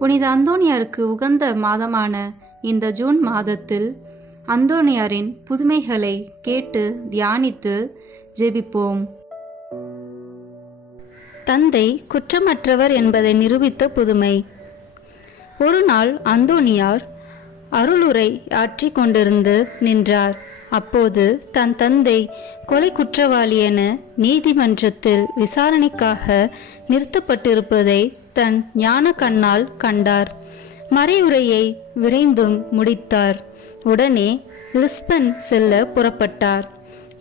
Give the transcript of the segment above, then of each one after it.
புனித அந்தோனியாருக்கு உகந்த மாதமான இந்த ஜூன் மாதத்தில் அந்தோனியாரின் புதுமைகளை கேட்டு தியானித்து ஜெபிப்போம். தந்தை குற்றமற்றவர் என்பதை நிரூபித்த புதுமை. ஒரு நாள் அந்தோனியார் அருளுரை ஆற்றி கொண்டிருந்து நின்றார். அப்போது தன் தந்தை கொலை குற்றவாளி என நீதிமன்றத்தில் விசாரணைக்காக நிறுத்தப்பட்டிருப்பதை தன் ஞான கண்ணால் கண்டார். மறையுரையை விரைந்தும் முடித்தார். உடனே லிஸ்பன் செல்ல புறப்பட்டார்.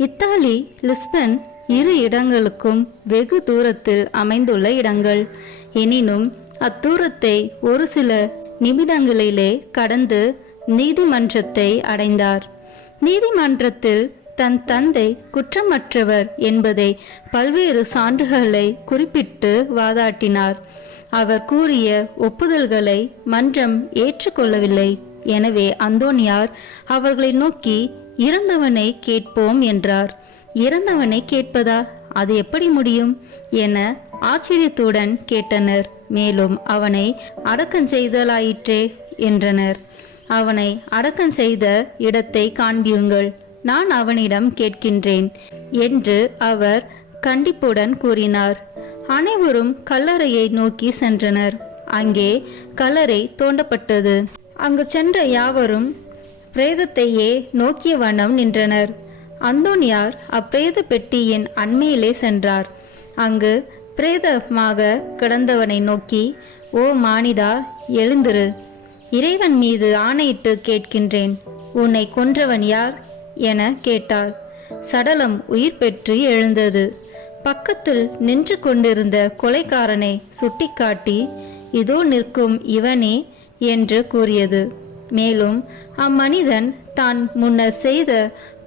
இத்தாலி லிஸ்பன் இரு இடங்களுக்கும் வெகு தூரத்தில் அமைந்துள்ள இடங்கள். எனினும் அத்தூரத்தை ஒரு சில நிமிடங்களிலே கடந்து நீதிமன்றத்தை அடைந்தார். நீதிமன்றத்தில் தன் தந்தை குற்றமற்றவர் என்பதை பல்வேறு சான்றுகளை குறிப்பிட்டு வாதாட்டினார். அவர் கூறிய ஒப்புதல்களை மன்றம் ஏற்றுக்கொள்ளவில்லை. எனவே அந்தோனியார் அவர்களை நோக்கி இறந்தவனை கேட்போம் என்றார். இறந்தவனை கேட்பதா? அது எப்படி முடியும் என ஆச்சரியத்துடன் கேட்டனர். மேலும் அவனை அடக்கம் செய்தலாயிற்றே என்றனர். அவனை அடக்கம் செய்த இடத்தை காண்பியுங்கள், நான் அவனிடம் கேட்கின்றேன் என்று அவர் கண்டிப்புடன் கூறினார். அனைவரும் கல்லறையை நோக்கி சென்றனர். அங்கே கல்லறை தோண்டப்பட்டது. அங்கு சென்ற யாவரும் பிரேதத்தையே நோக்கிய வண்ணம் நின்றனர். அந்தோனியார் அப்பிரேத பெட்டியின் அண்மையிலே சென்றார். அங்கு பிரேதமாக கிடந்தவனை நோக்கி, ஓ மானிடா, எழுந்திரு, இறைவன் மீது ஆணையிட்டு கேட்கின்றேன், உன்னை கொன்றவன் யார் என கேட்டார். சடலம் உயிர் பெற்று எழுந்தது. பக்கத்தில் நின்று கொண்டிருந்த கொலைக்காரனை சுட்டிக்காட்டி, இதோ நிற்கும் இவனே என்று கூறியது. மேலும் அம்மனிதன் தான் முன்னர் செய்த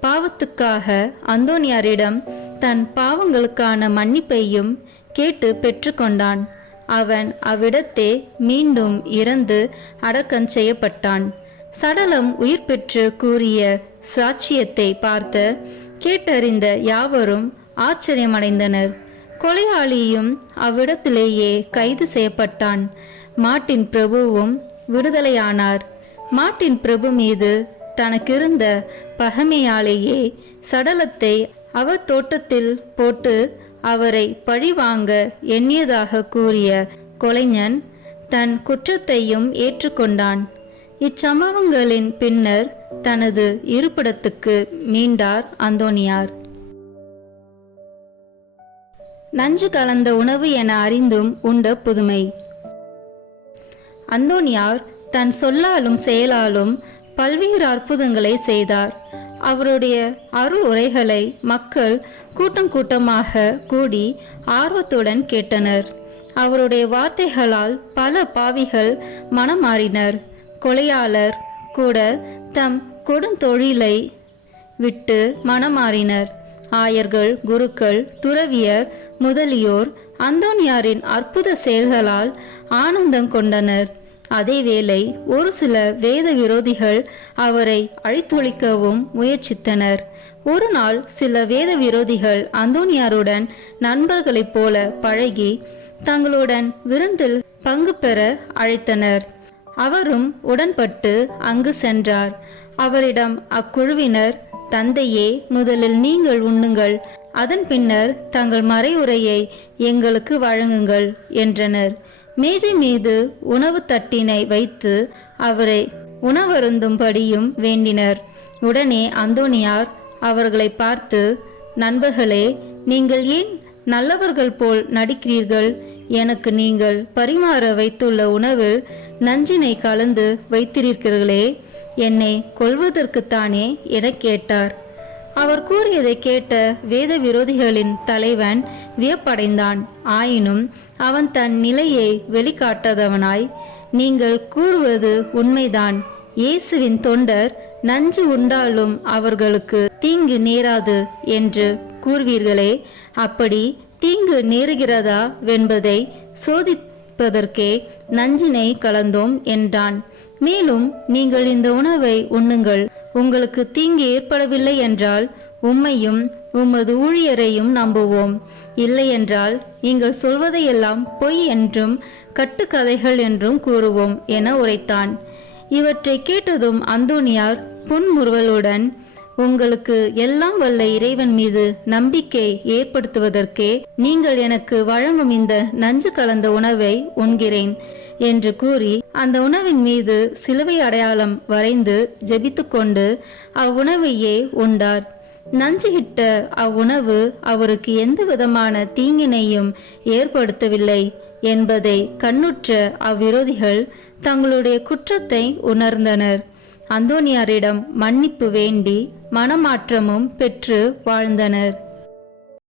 பாவத்துக்காக அந்தோனியாரிடம் தன் பாவங்களுக்கான மன்னிப்பையும் கேட்டு பெற்றுக்கொண்டான். அவன் அவ்விடத்தே மீண்டும் இறந்து அடக்கம் செய்யப்பட்டான். சடலம் உயிர் பெற்று கூறிய சாட்சியத்தை பார்த்து கேட்டறிந்த யாவரும் ஆச்சரியமடைந்தனர். கொலையாளியும் அவ்விடத்திலேயே கைது செய்யப்பட்டான். மார்ட்டின் பிரபுவும் விடுதலையானார். மார்ட்டின் பிரபு மீது தனக்கிருந்த பகைமையாலேயே சடலத்தை அவர் தோட்டத்தில் போட்டு அவரை பழிவாங்க எண்ணியதாக கூறிய கொலைஞன் தன் குற்றத்தையும் ஏற்றுக்கொண்டான். இச்சம்பவங்களின் பின்னர் தனது இருப்பிடத்துக்கு மீண்டார் அந்தோனியார். நஞ்சு கலந்த உணவு என அறிந்தும் உண்ட புதுமை. அந்தோனியார் தன் சொல்லாலும் செயலாலும் பல்வேறு அற்புதங்களை செய்தார். அவருடைய அருள் உரைகளை மக்கள் கூட்டம் கூட்டமாக கூடி ஆர்வத்துடன் கேட்டனர். அவருடைய வார்த்தைகளால் பல பாவிகள் மனம் மாறினர். கொலையாளர் கூட தம் கொடுந்தொழிலை விட்டு மனமாறினர். ஆயர்கள், குருக்கள், துறவியர் முதலியோர் அந்தோனியாரின் அற்புத செயல்களால் ஆனந்தம் கொண்டனர். அதேவேளை ஒரு சில வேத விரோதிகள் அவரை அழித்தொழிக்கவும் முயற்சித்தனர். ஒரு நாள் சில வேத விரோதிகள் அந்தோனியாருடன் நண்பர்களைப் போல பழகி தங்களுடன் விருந்தில் பங்கு பெற அழைத்தனர். அவரும் உடன்பட்டு அங்கு சென்றார். அவரிடம் அக்குழுவினர், தந்தையே, முதலில் நீங்கள் உண்ணுங்கள், அதன் பின்னர் தங்கள் மறையுரையை எங்களுக்கு வழங்குங்கள் என்றனர். மேஜை மீது உணவு தட்டினை வைத்து அவரை உணவருந்தும்படியும் வேண்டினர். உடனே அந்தோனியார் அவர்களை பார்த்து, நண்பர்களே, நீங்கள் ஏன் நல்லவர்கள் போல் நடிக்கிறீர்கள்? எனக்கு நீங்கள் பரிமாற வைத்துள்ள உணவில் நஞ்சினை கலந்து வைத்திருக்கிறீர்களே, என்னை கொல்வதற்குத்தானே என கேட்டார். அவர் கூறியதை கேட்ட வேத விரோதிகளின் தலைவன் வியப்படைந்தான். ஆயினும் அவன் தன் நிலையை வெளிக்காட்டாதவனாய், நீங்கள் கூறுவது உண்மைதான். இயேசுவின் தொண்டர் நஞ்சு உண்டாலும் அவர்களுக்கு தீங்கு நேராது என்று கூறுவீர்களே, அப்படி தீங்கு நேருகிறதா வென்பதை சோதிப்பதற்கே நஞ்சினை கலந்தோம் என்றான். மேலும் நீங்கள் இந்த உணவை உண்ணுங்கள், உங்களுக்கு தீங்கு ஏற்படவில்லை என்றால் உம்மையும் உமது ஊழியரையும் நம்புவோம். இல்லையென்றால் நீங்கள் சொல்வதையெல்லாம் பொய் என்றும் கட்டுக்கதைகள் என்றும் கூறுவோம் என உரைத்தான். இவற்றை கேட்டதும் அந்தோனியார் புன்முறுவலுடன், உங்களுக்கு எல்லாம் வல்ல இறைவன் மீது நம்பிக்கை ஏற்படுத்துவதற்கே நீங்கள் எனக்கு வழங்கும் இந்த நஞ்சு கலந்த உணவை உண்கிறேன் என்று கூறி அந்த உணவின் மீது சிலுவை அடையாளம் வரைந்து ஜெபித்து கொண்டு அவ்வுணவையே உண்டார். நஞ்சு இட்ட அவ்வுணவு அவருக்கு எந்த விதமான தீங்கினையும் ஏற்படுத்தவில்லை என்பதை கண்ணுற்ற அவ்விரோதிகள் தங்களுடைய குற்றத்தை உணர்ந்தனர். அந்தோனியாரிடம் மன்னிப்பு வேண்டி மனமாற்றமும் பெற்று வாழ்ந்தனர்.